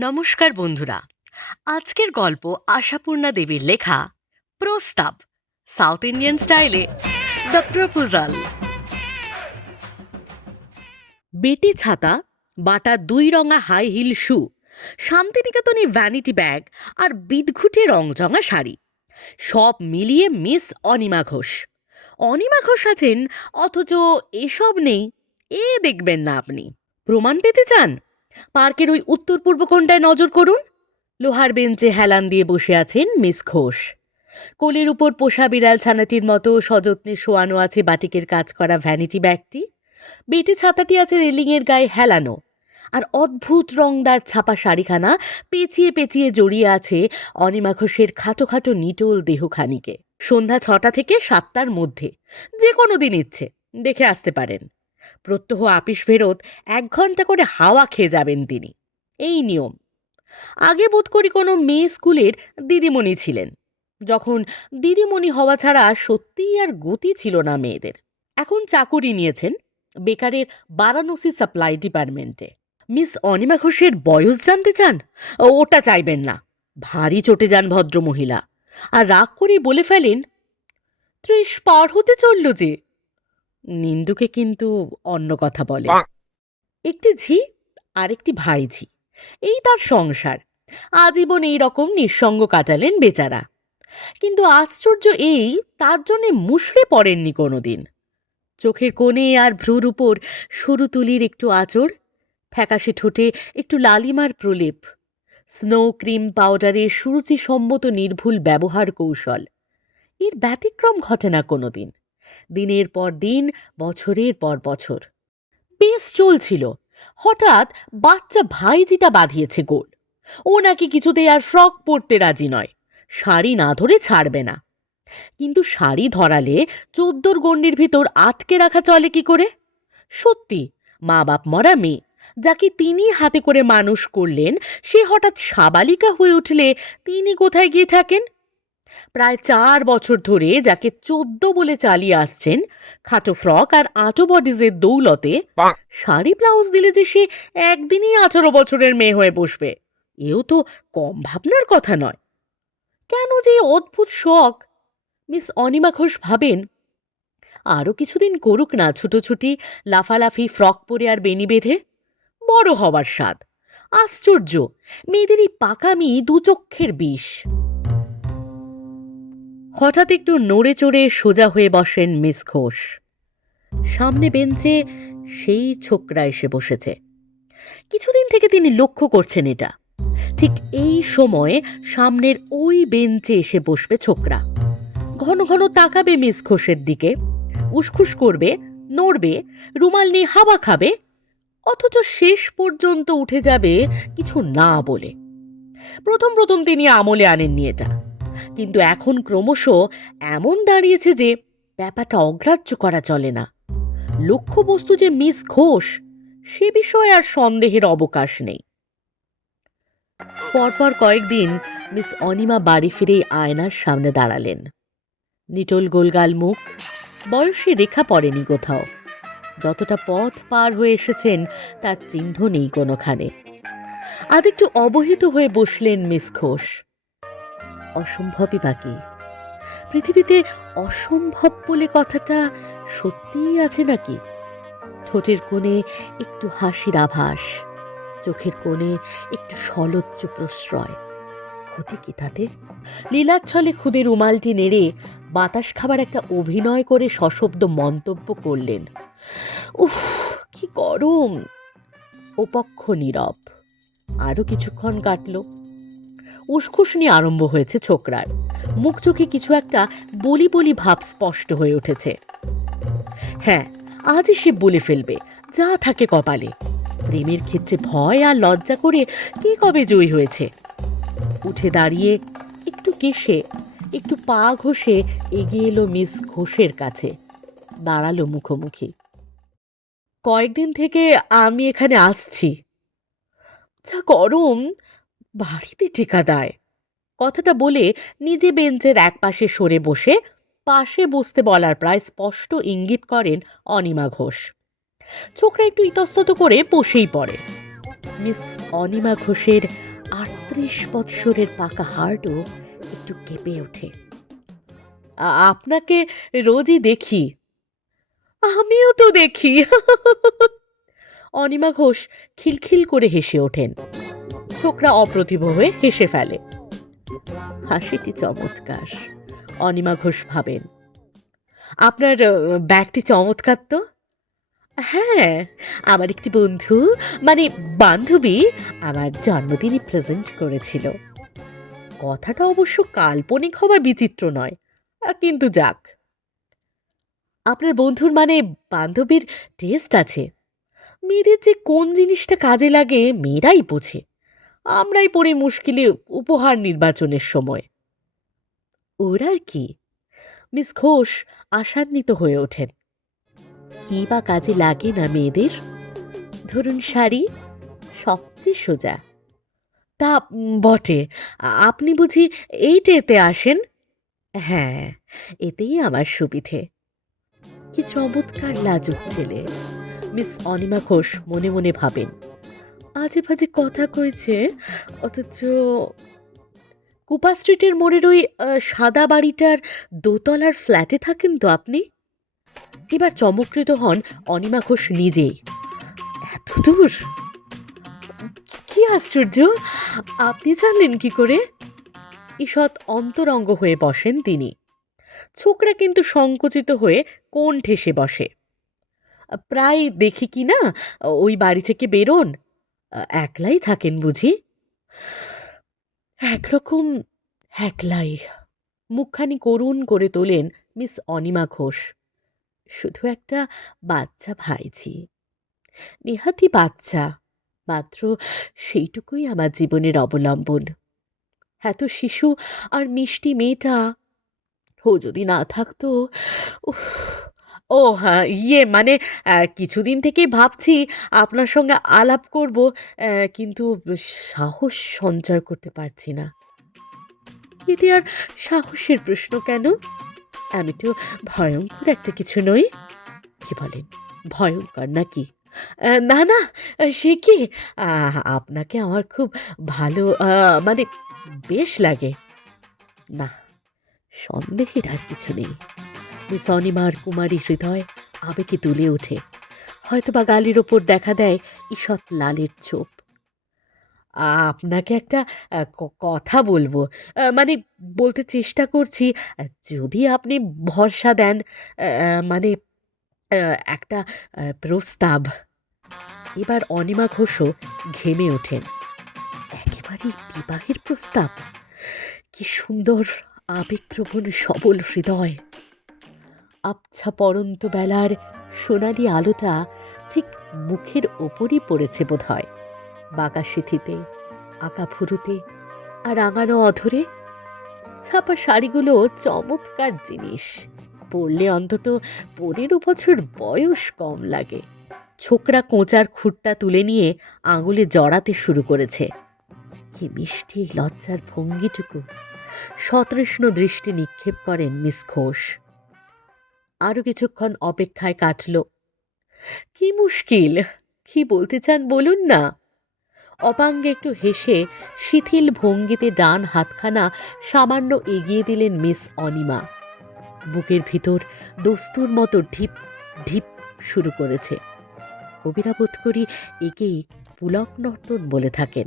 নমস্কার বন্ধুরা। আজকের গল্প আশাপূর্ণা দেবীর লেখা প্রস্তাব, সাউথ ইন্ডিয়ান স্টাইলে দ্য প্রপোজাল। বেটি ছাতা, বাটা দুই রঙা হাই হিল শু, শান্তিনিকেতনে ভ্যানিটি ব্যাগ আর বিদঘুটে রংচঙা শাড়ি। সব মিলিয়ে মিস অনিমা ঘোষ। অনিমা ঘোষ আছেন, অথচ এসব নেই, এ দেখবেন না আপনি। প্রমাণ পেতে চান? পার্কের ওই উত্তর পূর্ব কোণটায় নজর করুন। লোহার বেঞ্চে হেলান দিয়ে বসে আছেন মিস ঘোষ। কোলের উপর পোষা বিড়াল ছানাটির মতো সযত্নে শোয়ানো আছে বাটিকের কাজ করা ভ্যানিটি ব্যাগটি। বেটে ছাতাটি আছে রেলিংয়ের গায়ে হেলানো। আর অদ্ভুত রংদার ছাপা শাড়িখানা পেঁচিয়ে পেঁচিয়ে জড়িয়ে আছে অনিমা ঘোষের খাটো খাটো নিটোল দেহখানিকে। সন্ধ্যা ছটা থেকে সাতটার মধ্যে। যে কোনো দিন ইচ্ছে, দেখে আসতে পারেন। প্রত্যহ আপিস ফেরত এক ঘণ্টা করে হাওয়া খেয়ে যাবেন তিনি। এই নিয়ম। আগে বোধ করি কোনো মেয়ে স্কুলের দিদিমণি ছিলেন। যখন দিদিমণি হওয়া ছাড়া সত্যিই আর গতি ছিল না মেয়েদের। এখন চাকুরি নিয়েছেন বেকারের বারাণসী সাপ্লাই ডিপার্টমেন্টে। মিস অনিমা ঘোষের বয়স জানতে চান? ওটা চাইবেন না। ভারী চটে যান ভদ্রমহিলা। আর রাগ করে বলে ফেলেন, ত্রিশ পার হতে চলল যে। নিন্দুকে কিন্তু অন্য কথা বলে। একটি ঝি আর একটি ভাই ঝি এই তার সংসার। আজীবন এই রকম নিঃসঙ্গ কাটালেন বেচারা। কিন্তু আশ্চর্য এই তার জন্যে মুষড়ে পড়েননি কোনোদিন। চোখের কোণে আর ভ্রুর উপর সরু তুলির একটু আঁচড় ফ্যাকাশে ঠোঁটে একটু লালিমার প্রলেপ স্নো ক্রিম পাউডারের সুরুচিসম্মত নির্ভুল ব্যবহার কৌশল। এর ব্যতিক্রম ঘটে না কোনোদিন। দিনের পর দিন, বছরের পর বছর। বেশ চলছিল। হঠাৎ বাচ্চা ভাইজিটা বাঁধিয়েছে গোল। ও নাকি কিছুতেই আর ফ্রক পরতে রাজি নয়। শাড়ি না ধরে ছাড়বে না। কিন্তু শাড়ি ধরালে চোদ্দোর গণ্ডির ভিতর আটকে রাখা চলে কি করে? সত্যি মা বাপ মরা মেয়ে, যাকে তিনি হাতে করে মানুষ করলেন, সে হঠাৎ সাবালিকা হয়ে উঠলে তিনি কোথায় গিয়ে থাকেন? প্রায় চার বছর ধরে যাকে চোদ্দ বলে চালিয়ে আসছেন খাটো ফ্রক আর আটো বডিজের দৌলতে শাড়ি ব্লাউজ দিলে যে সে একদিনই আঠারো বছরের মেয়ে হয়ে বসবে এও তো কম ভাবনার কথা নয়। কেন যে অদ্ভুত শখ মিস অনিমা ঘোষ ভাবেন। আরও কিছুদিন করুক না ছুটোছুটি লাফালাফি ফ্রক পরে আর বেনি বেঁধে। বড় হবার স্বাদ। আশ্চর্য মেয়েদের এই পাকামি দুচক্ষের বিষ। হঠাৎ একটু নড়ে চড়ে সোজা হয়ে বসেন মিস ঘোষ। সামনে বেঞ্চে সেই ছোকরা এসে বসেছে। কিছুদিন থেকে তিনি লক্ষ্য করছেন এটা। ঠিক এই সময়ে সামনের ওই বেঞ্চে এসে বসবে ছোকরা। ঘন ঘন তাকাবে মিস ঘোষের দিকে। উসখুস করবে, নড়বে, রুমাল নিয়ে হাওয়া খাবে, অথচ শেষ পর্যন্ত উঠে যাবে কিছু না বলে। প্রথম প্রথম তিনি আমলে আনেননি এটা। কিন্তু এখন ক্রমশ এমন দাঁড়িয়েছে যে ব্যাপারটা অগ্রাহ্য করা চলে না। লক্ষ্যবস্তু যে মিস ঘোষ, সে বিষয়ে আর সন্দেহের অবকাশ নেই। পরপর কয়েকদিন মিস অনিমা বাড়ি ফিরেই আয়নার সামনে দাঁড়ালেন। নিটল গোলগাল মুখ, বয়সে রেখা পড়েনি কোথাও। যতটা পথ পার হয়ে এসেছেন, তার চিহ্ন নেই কোনোখানে। আজ একটু অবহিত হয়ে বসলেন মিস ঘোষ। অসম্ভবই বাকি। পৃথিবীতে অসম্ভব বলে কথাটা সত্যিই আছে নাকি? ঠোঁটের কোণে একটু হাসির আভাস, চোখের কোণে একটু সলজ্জ প্রশ্রয়। ক্ষতি কি তাতে লীলাচ্ছলে খুদে রুমালটি নেড়ে বাতাস খাবার একটা অভিনয় করে সশব্দ মন্তব্য করলেন। উফ, কি গরম! ওপক্ষ নীরব। আরও কিছুক্ষণ কাটল। উসখুসনি আরম্ভ হয়েছে ছোকরার। মুখ চোখে কিছু একটা বলি বলি ভাব স্পষ্ট হয়ে উঠেছে। হ্যাঁ আজই সে বলে ফেলবে, যা থাকে কপালে। প্রেমের ক্ষেত্রে ভয় আর লজ্জা করে কে কবে জয়ী হয়েছে? উঠে দাঁড়িয়ে একটু কেশে, একটু পা ঘষে এগিয়ে এলো মিস ঘোষের কাছে। দাঁড়াল মুখোমুখি। কয়েকদিন থেকে আমি এখানে আসছি। যা গরম বাড়িতে টিকা দেয়। কথাটা বলে নিজে বেঞ্চের এক পাশে সরে বসে পাশে বসতে বলার প্রায় স্পষ্ট ইঙ্গিত করেন অনিমা ঘোষ। ছোকরা একটু ইতস্তত করে বসেই পড়ে। মিস অনিমা ঘোষের আটত্রিশ বৎসরের পাকা হার্টও একটু কেঁপে ওঠে। আপনাকে রোজই দেখি। আমিও তো দেখি। অনিমা ঘোষ খিলখিল করে হেসে ওঠেন। ছোকরা অপ্রতিভ হয়ে হেসে ফেলে। হাসিটি চমৎকার। অনিমা ঘোষ ভাবেন, আপনার ব্যাগটি চমৎকার তো? হ্যাঁ আমার একটি বন্ধু মানে বান্ধবী, আমার জন্মদিনই প্রেজেন্ট করেছিল। কথাটা অবশ্য কাল্পনিক হওয়া বিচিত্র নয় কিন্তু যাক। আপনার বন্ধুর মানে বান্ধবীর টেস্ট আছে। মেয়েদের যে কোন জিনিসটা কাজে লাগে, মেয়েরাই বোঝে। আমরাই পড়ে মুশকিলে উপহার নির্বাচনের সময়। ওর আর কি? মিস ঘোষ আশান্বিত হয়ে ওঠেন। কি বা কাজে লাগে না মেয়েদের? ধরুন শাড়ি সবচেয়ে সোজা। তা বটে। আপনি বুঝি এইটেতে আসেন? হ্যাঁ এতেই আমার সুবিধে। কি চমৎকার লাজুক ছেলে। মিস অনিমা ঘোষ মনে মনে ভাবেন। আজে বাজে কথা কইছে, অথচ কুপা স্ট্রিটের মোড়ের ওই সাদা বাড়িটার দোতলার ফ্ল্যাটে থাকেন তো আপনি? এবার চমকৃত হন অনিমা ঘোষ নিজেই। এত দূর? কি আশ্চর্য! আপনি জানলেন কি করে? ঈষৎ অন্তরঙ্গ হয়ে বসেন তিনি। ছোকরা কিন্তু সংকুচিত হয়ে কোণ ঠেসে বসে। প্রায় দেখি কি না, ওই বাড়ি থেকে বেরোন একলাই থাকেন বুঝি? একরকম একলাই। মুখখানি করুণ করে তোলেন মিস অনিমা ঘোষ। শুধু একটা বাচ্চা ভাইঝি। নেহাতি বাচ্চা মাত্র সেইটুকুই আমার জীবনের অবলম্বন। এত শিশু আর মিষ্টি মেয়েটা ও যদি না থাকতো উফ, ও হ্যাঁ ইয়ে মানে কিছুদিন থেকেই ভাবছি আপনার সঙ্গে আলাপ করব কিন্তু সাহস সঞ্চয় করতে পারছি না। এটি আর সাহসের প্রশ্ন কেন? আমি তো ভয়ঙ্কর একটা কিছু নই। কি বলেন, ভয়ঙ্কর নাকি? না না, সে কি? আপনাকে আমার খুব ভালো মানে বেশ লাগে। না, সন্দেহের আর কিছু নেই। মিস অনিমার কুমারী হৃদয় আবেগে তুলে ওঠে। হয়তোবা গালির ওপর দেখা দেয় ঈষৎ লালের ছোপ। আপনাকে একটা কথা বলব। মানে বলতে চেষ্টা করছি, যদি আপনি ভরসা দেন মানে একটা প্রস্তাব। এবার অনিমা ঘোষও ঘেমে ওঠেন। একেবারেই বিবাহের প্রস্তাব। কি সুন্দর, আবেগপ্রবণ, সবল হৃদয়। আবছা পরন্ত বেলার সোনালি আলোটা ঠিক মুখের ওপরই পড়েছে বোধ হয় বাঁকা সিথিতে, আঁকা ফুরুতে আর রাঙানো অধরে ছাপা শাড়িগুলো চমৎকার জিনিস। পরলে অন্তত পনেরো বছর বয়স কম লাগে। ছোকরা কোঁচার খুঁটটা তুলে নিয়ে আঙুলে জড়াতে শুরু করেছে। কি মিষ্টি লজ্জার ভঙ্গিটুকু। সতৃষ্ণ দৃষ্টি নিক্ষেপ করেন মিস ঘোষ। আরও কিছুক্ষণ অপেক্ষায় কাটল। কি মুশকিল! কি বলতে চান বলুন না! অপাঙ্গে একটু হেসে শিথিল ভঙ্গিতে ডান হাতখানা সামান্য এগিয়ে দিলেন মিস অনিমা। বুকের ভিতর দস্তুর মতো ঢিপ ঢিপ শুরু করেছে। কবিরা বোধ করি একেই পুলক নর্তন বলে থাকেন।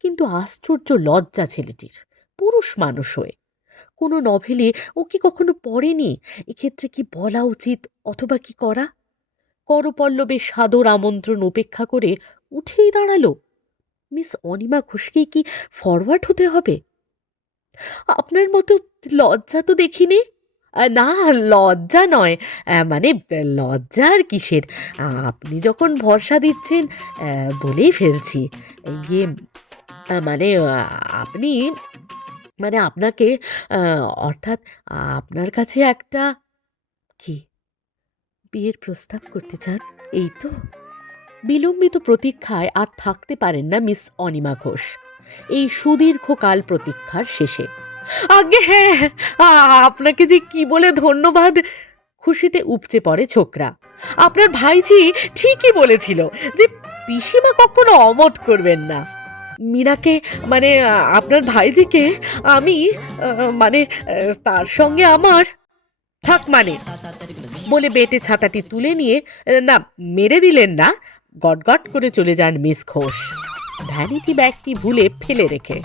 কিন্তু আশ্চর্য লজ্জা ছেলেটির, পুরুষ মানুষ হয়ে। কোনো নভেলে ও কি কখনো পড়েনি? এক্ষেত্রে কি বলা উচিত অথবা কি করা? করপল্লবে সাদর আমন্ত্রণ উপেক্ষা করে উঠেই দাঁড়াল। মিস অনিমা ঘোষকে কি ফরওয়ার্ড হতে হবে? আপনার মতো লজ্জা তো দেখিনি? না, লজ্জা নয়। মানে লজ্জা আর কিসের? আপনি যখন ভরসা দিচ্ছেন বলেই ফেলছি। ইয়ে মানে আপনি মানে আপনাকে অর্থাৎ আপনার কাছে একটা কি? বিয়ের প্রস্তাব করতে চান? এই তো। বিলম্বিত প্রতীক্ষায় আর থাকতে পারেন না মিস অনিমা ঘোষ। এই সুদীর্ঘকাল প্রতীক্ষার শেষে। আগে হ্যাঁ আ- আপনাকে যে কি বলে ধন্যবাদ। খুশিতে উপচে পড়ে ছোকরা। আপনার ভাইজি ঠিকই বলেছিল যে পিসিমা কখনো অমত করবেন না। মীরাকে মানে আপনার ভাইজিকে আমি মানে তার সঙ্গে আমার, থাক মানে বলে বেটে ছাতাটি তুলে নিয়ে, না, মেরে দিলেন না, গটগট করে চলে যান মিস ঘোষ। ভ্যানিটি ব্যাগটি ভুলে ফেলে রেখে।